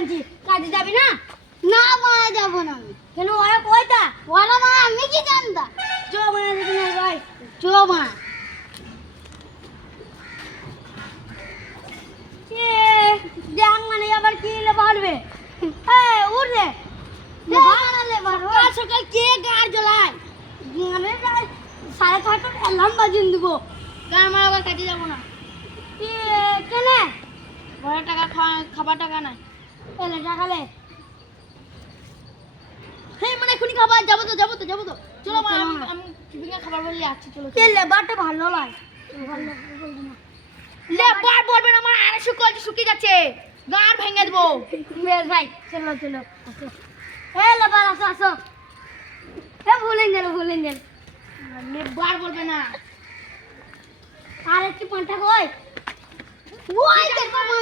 আনছি কাজে যাবি না? না মা যাব না আমি। কেন ওরা কয়টা? ওরা মা আমি কি জানতা? চো মানে দেখি না ভাই। চো মা। এ জাং মানে আবার কি লে পারবে? উঠ রে। বানালে বারো। সকাল সকাল কে গাড় জ্বলায়? মানে 6:30টার অ্যালার্ম বাজিয়ে দিব। গান মারাবার কাজে যাব না। কেনে? ঘরে টাকা খাবার টাকা নাই। এলে টাকালে। হেই মানে এখনই খাবার যাবো তো চলো মা চলো না। আমি টিফিনে খাবার বললে আসছি চলো কে লেবারটা ভালো লাগে। ভালো বলবো না। লেবার বলবে না আমার আড়াইশো কলটি শুকিয়ে যাচ্ছে গাড় ভেঙে দেবো বেশ ভাই চলো চলো আসো। লেবার আসো আসো। ভুলেন গেল। লেবার বলবে না আর একটু পান্তা কই? ওই দেখো মা